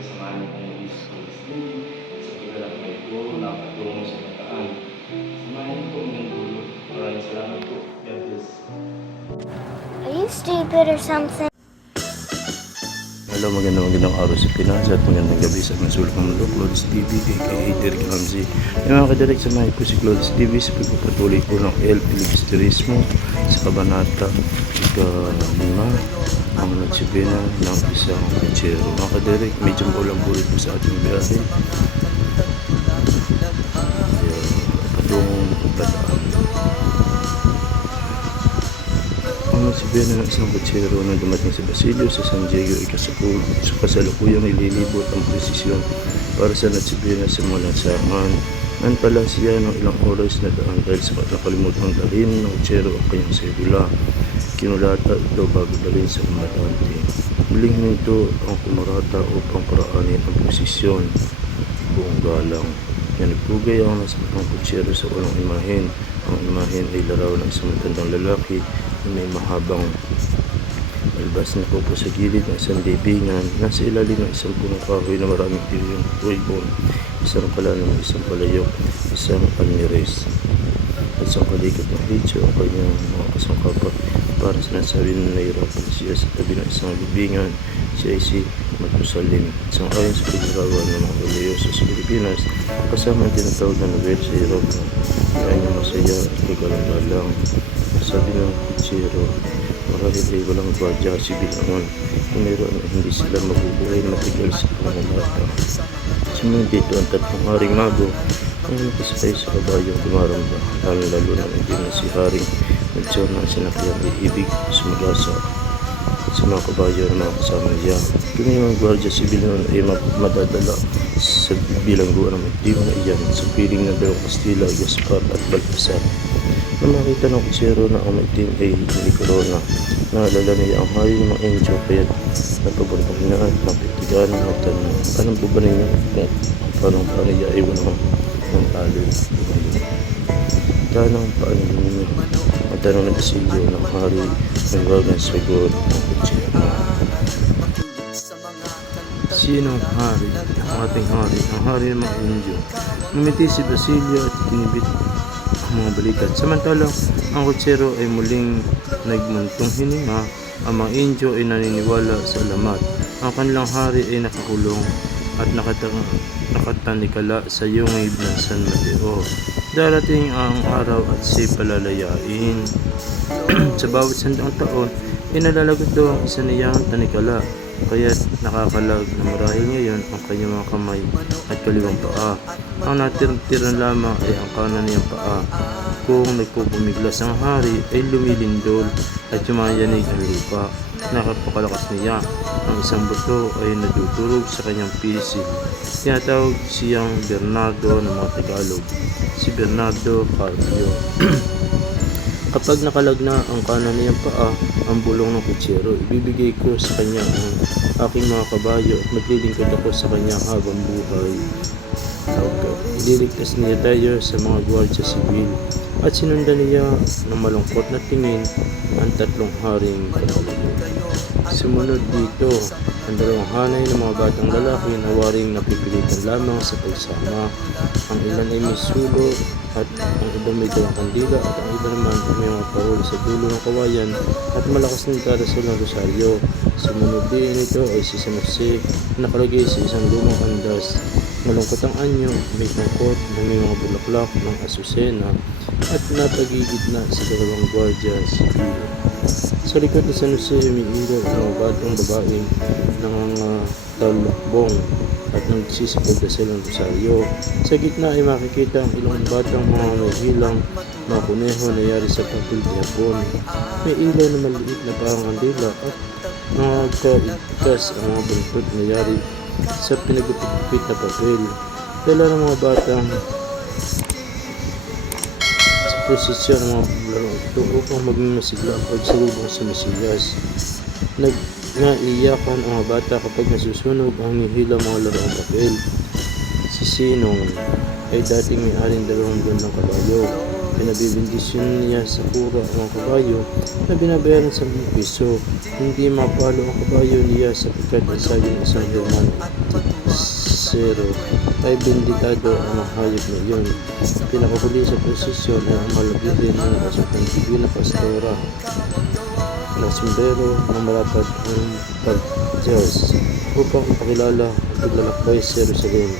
samahan niyo kami dito sa Holy sa paglalakbay ko na patungo sa Bataan. Samahan niyo po hanggang dulo. Maraming salamat po. God bless. Are you stupid or something? Hello, magandang araw sa Pinas at magandang gabi sa masulok ng mundo. Claudius TV, aka Derek Ramsey. Mga kadirek, samahin po si Claudius TV sa pagpapatuloy po ng El Filibusterismo sa Kabanata ika-5 ang nagsipina ng isang kutsero. Mga kadirek, medyo maulang po rin po sa ating biyahe. Patungong Bataan. Ang nagsipina ng isang kutsero na dumating sa Basilio sa San Diego ay sa kasalukuyang ililibot ang presisyon para sa nagsipina sa mga lansangan. Nan pala siya ng ilang oras na daan dahil sa nakalimutang dalhin ng kutsero ang kanyang sedula. Kinulata ito bago dalhin sa komadante. Muling nito ang kumarata upang paraanin ang posisyon. Buong galang. Nagpugay ang nasa kutsero sa walang imahen. Ang imahen ay laraw ng isang matandang lalaki na may mahabang albas na kupo sa gilid ng isang libingan. Nasa ilalim ng isang punong kahoy na maraming tilyong tuibon. Isang pala ng isang palayok, isang almires. At isang kalikat ng hitso ang kanyang mga kasangkapat. Para sinasabi na nahirapan siya sa tabi ng isang libingan. Siya ay si Matusalim. Isang ayon sa pagkakawa ng mga religyoso sa Pilipinas, kasama ang tinatawag na Nobel sa Europe na kanyang masaya at kagalang-galang. Sabi ng kutsero, marahil ay walang gwadya si Bilangon. Kung mayroon na hindi sila mabubuhay matigal sa pangungata. Sumunod dito ang tatlong haring mago ang nakasakay sa kabayong gumaramba, lalo na hindi na si Haring Melchor na sinakyan ay ibig sumagasa at sa mga kabayo na mga kasama niya. Kung yung gwardiya sibil noon ay madadala sa bilangguan ng itim na iyan sa piling ng dalawang Kastila, Gaspar at Baltasar. Nang makita ng kutsero na ang maitim ay hindi corona, naalala niya ang haring mga Indio kaya't napabuntong na at napitigan at tanong, anong po ba ninyo kung paano niya ay walang ng talo? Tanong paano ninyo? Ang tanong ng Basilio ng hari ng wagang sagot ng kutsero. Sinong hari? Ang ating hari, ang hari ng mga Indio. Ngumiti si Basilio at kinibit ang mga balikat. Samantalang ang kutsero ay muling nagmuntong hininga. Ang mga Indio ay naniniwala sa alamat. Ang kanilang hari ay nakakulong at nakatanikala sa yungib ng San Mateo. Darating ang araw at si palalayain. Sa bawat 100 taon, inalalagot daw ang isa niyang tanikala. Kaya't nakakalag na marahil ngayon ang kanyang mga kamay at kaliwang paa. Ang natira lamang ay ang kanan niyang paa. Kung nagpupumiglas ang hari ay lumilindol at yumayanig ang lupa. Nakapakalakas niya. Ang isang buto ay nadudurog sa kanyang pisig. Tinatawag siyang Bernardo ng mga Tagalog. Si Bernardo Carpio. Kapag nakalag na ang kanan niyang paa, ang bulong ng kutsero, ibibigay ko sa kanya ang aking mga kabayo at maglilingkod ako sa kanya habang buhay. Ililigtas niya tayo sa mga gwardiya sibil at sinundan niya ng malungkot na tingin ang tatlong haring panalo. Sumunod dito ang dalawang hanay ng mga batang lalaki na waring napipilitan lamang sa pagsama. Ang ilan ay may sulot at ang iba may dalang kandila at ang iba naman ay may mga parol sa dulo ng kawayan at malakas na darasal ng rosaryo. Sumunod din ito ay si San Jose na nakalagay sa isang lumang andas. Malungkot ang anyo, may tungkot na may mga bulaklak ng asusena at napagigid na sa dalawang gwardiya sibil. Sa likod ni San Jose may ilaw ang mga batang babae ng mga talukbong at nagsisipagdasal ng rosaryo. Sa gitna ay makikita ang ilang batang mga naghilang mga kuneho na yari sa papel ni Hapon. May ilaw na maliit na parang kandila at mga kaigkas ang mga buntot na yari sa pinagupit na papel. Dala ng mga batang sa posisyon ng mga larong ito upang maging masigla ang pagsalubong sa Mesiyas. Naiiyakan ang mga bata kapag nasusunog ang nihila mga larong papel. Si Sinong ay dating may-aring 2 gandang kabayo. Pinabibindisyon niya sa kura ang mga kabayo na binabayaran sa piso. Hindi mapalo ang kabayo niya sapagkat isa yung isang German zero ay benditado ang mga hayop na iyon. Pinakahuli sa posisyon ay ang malabihin ng asukang Divina Pastora na sombrero na malapad ang pag-Diyos upang ipakilala ang paglalakbay sa Jerusalem.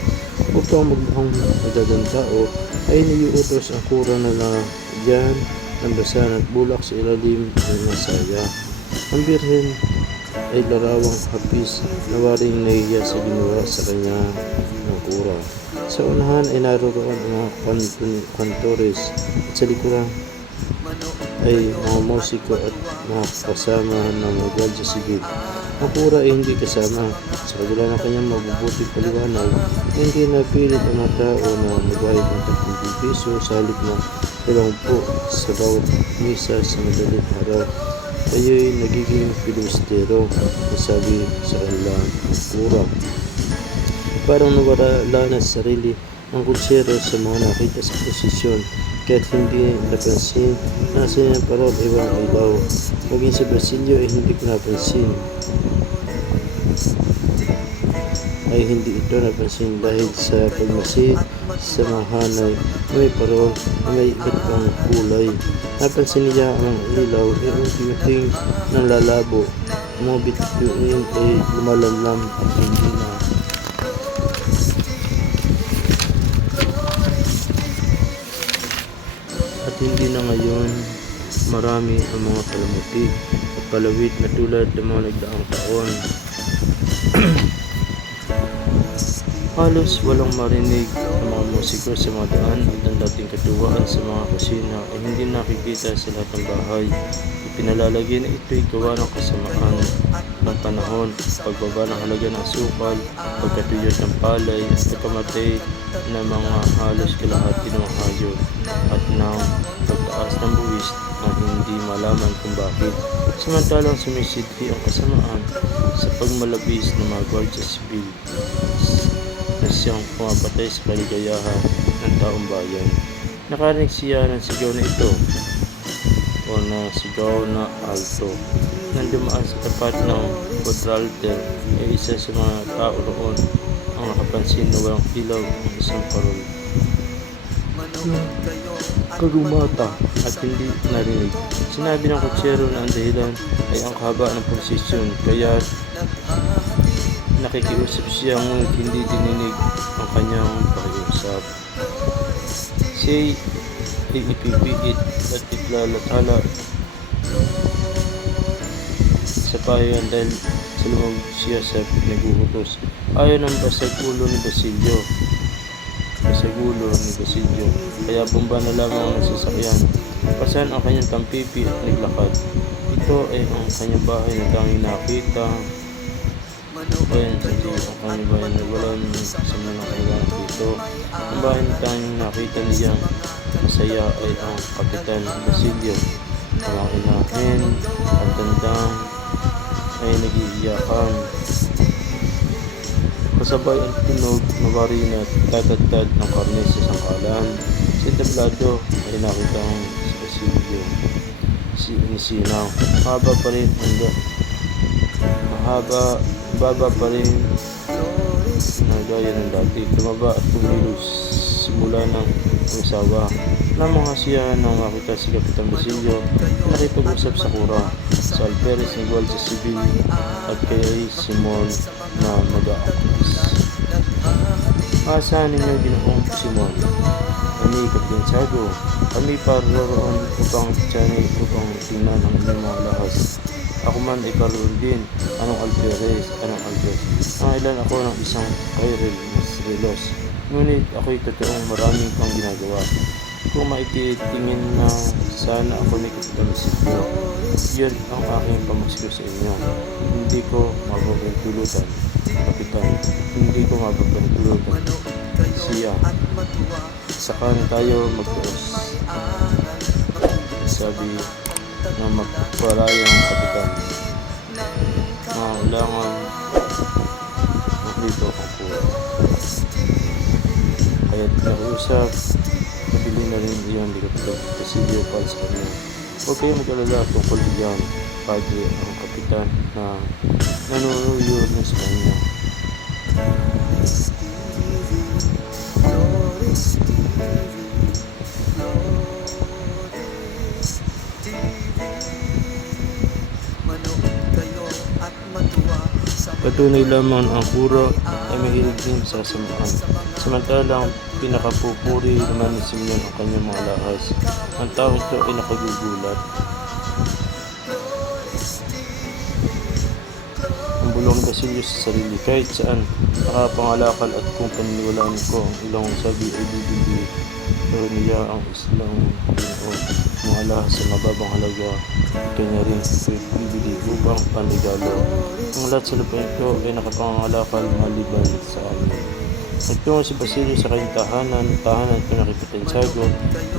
Upang magmukhang madadang tao ay niyuutos ang kura na lagyan ng basan at bulak sa ilalim ng masaya. Ang birhen ay larawang hapis na waring nahiya sa ginawa sa kanya ng kura. Sa unahan ay naroroon ang mga kantores at sa likuran ay mga musiko at mga kasama ng mga gwardiya sibil. Ang kura ay hindi kasama. Sa kabila ng kanyang mabubuting paliwanag, hindi napilit ang mga tao na magbayad ng 30 piso sa halip na 20 sa bawat misa sa madaling araw. Kayo'y nagiging filibustero, nasabi sa kanila ng kura. Parang nawala na sa sarili ang kutsero sa mga nakita sa posisyon, kahit hindi napansin na sa niyang parol iwang ilaw. Maging si Basilio ay hindi napansin. Hindi ito napansin dahil sa pagmasid sa mga hanay na may parol na may iba't ibang kulay. Napansin niya ang ilaw ay unti-unting nang lalabo. Ang mga bituin ay lumalamlam at hindi na. At hindi na ngayon marami ang mga palamuti at palawit na tulad ng mga nagdaang taon. Halos walang marinig ang mga musiko sa mga daan at ang dating katuwaan sa mga kusina ay hindi nakikita sa lahat ng bahay. Ipinalalagay na ito'y gawa ng kasamaan ng panahon, pagbaba ng halaga ng asukal, pagkatuyot ng palay at pagkamatay ng mga halos kalahati ng mga hayop at ng pagtaas ng buwis na hindi malaman kung bakit. Samantalang sumisidhi ang kasamaan sa pagmalabis ng mga gwardiya sibil na siyang pumapatay sa kaligayahan ng taong bayan. Nakarinig siya ng sigaw na ito o na sigaw na alto. Nang dumaan sa tapat ng quadrangle ay isa sa mga tao roon ang nakapansin na walang ilaw ang isang parol. Kagumata at hindi narinig. Sinabi ng kutsero na ang dahilan ay ang kahaba ng posisyon, kaya nakikiusap siya ngunit hindi dininig ang kanyang pakiusap. Siya ay ipipiit at iplalathala sa pahayan dahil sa lumag siya sa pinag-uutos. Ayaw ng basag ulo ni Basilio. Kaya bumba na lamang ang sasakyan. Pasan ang kanyang tampipi at naglakad. Ito ay ang kanyang bahay na tanging nakita. Ayan, ang kanyang bahay na walang sa mga kailangan dito. Ang bahay na tanging nakita niyang masaya ay ang Kapitan Basilio. Ang mga inahin at tandang ay nagiiyakan. Kasabay ang tunog na barina at tatadtad ng karne sa sangkalan. Si tablado ay nakita ang si Basilio. Si Inisinaw. Baba pa rin na gaya ng dati. Tumaba at tumilos simula ng usawa. Namangha siya nang makita si Kapitan Basilio na nakipag-usap sa kura, sa alperes ng gwardiya sibil at kay Simon na mag-aaklas. Asahan ninyo Ginoong Simon? Ani Kapinsago, kami paroroon upang tiyanay upang tingnan ang inyong mga lahas. Ako man ay karoon din. Anong alperes? Nangailan ako ng isang kairil na srilos. Ngunit ako'y totoong maraming pang ginagawa. Kung maititingin na sana ako ni Kapitan Basilio, yan ang aking pamasko sa inyo. Hindi ko mapapagtulutan, Kapitan. Hindi ko mapapagtulutan. Siya. Saka na tayo magtuos. Sabi ng magpalayang kapitan. Kailangan maglito ako po. Kaya't nakiusap, nabili na rin iyon ni Kapitan Basilio para sa kanya. Huwag kayong mag-alala tungkol diyan, Padre, ang kapitan na nanunuyo rin sa kanya. Patunay lamang ang puro ay mahilig din sa samahan. Samantalang pinakapupuri naman ni Simeon ang kanyang mga lahas. Ang taong ito ay nakagugulat. Ang bulong ni Basilio sa sarili, kahit saan nakapangalakal at kung paniniwalaan ko ang ilang sabi ay bibili. Pero niya ang islang Panginoon, mga alahas sa mababang halaga, kanya rin bibili upang panregalo. Ang lahat sa lupa ito ay nakapangalakal maliban sa amin. Nagtungo si Basilio sa kanyang tahanan ito na Kapitan Tiago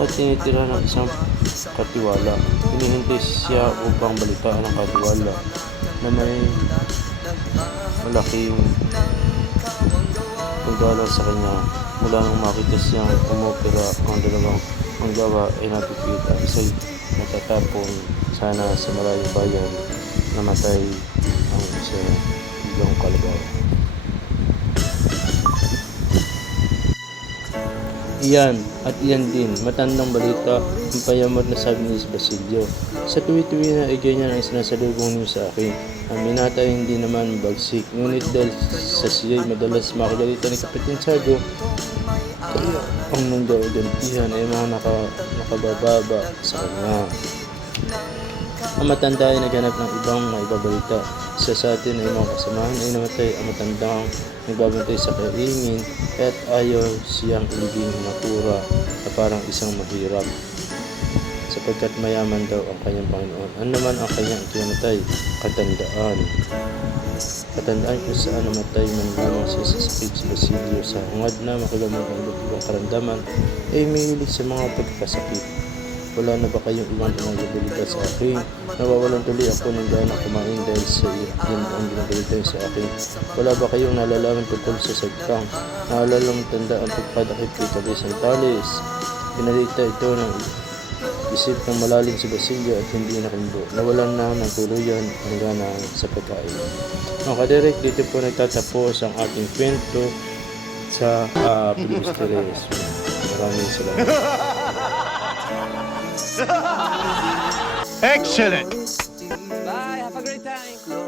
at tinitira ng isang katiwala. Hinihintay siya upang balitaan ang katiwala na may malaking pagdala sa kanya. Mula nang makita siyang umopera ang dalawang manggawa ay napipit ang isa'y natatapon sana sa malayong bayan, namatay ang isa bilang kalabaw. Iyan at iyan din, matandang balita ang payamot na sabi ni Basilio. Sa tuwi-tuwi na ay ganyan ang sinasalubong niyo sa akin. Ang binata ay hindi naman bagsik, ngunit dahil sa siya'y madalas makagalitan ni Kapitan Tiago, kaya ang nanggagantihan ay mga nakabababa sa kanya. Ang matanda ay naghanap ng ibang maibabalita. Isa sa atin ay mga kasamahan ay namatay. Ang matandang nagbabantay sa kaingin kaya't ayaw siyang iliging nakura na parang isang mahirap, sapagkat mayaman daw ang kanyang Panginoon. Ano naman ang kanyang kinamatay? Katandaan kung saan namatay man lamang siya sa sakit. Si Basilio sa hangad na makagamot ang ibang karamdaman ay mahilig sa mga pagkasakit. Wala na ba kayong ibang pinagabalita sa akin? Nawawalan tuloy ako ng gana kumain dahil sa iyon ang binabalita sa akin. Wala ba kayong nalalaman tungkol sa sagkang? Naalala mo tanda ang pagkadakip kay Talis Talis. Pinalita ito ng isip ng malalim si Basilio at hindi nakindo. Nawalan na ng tuluyan ang gana sa pagkain. Mga kadirek, dito po nagtatapos ang ating kwento sa Filibusteres. Maraming salamat. Excellent. Bye. Have a great time.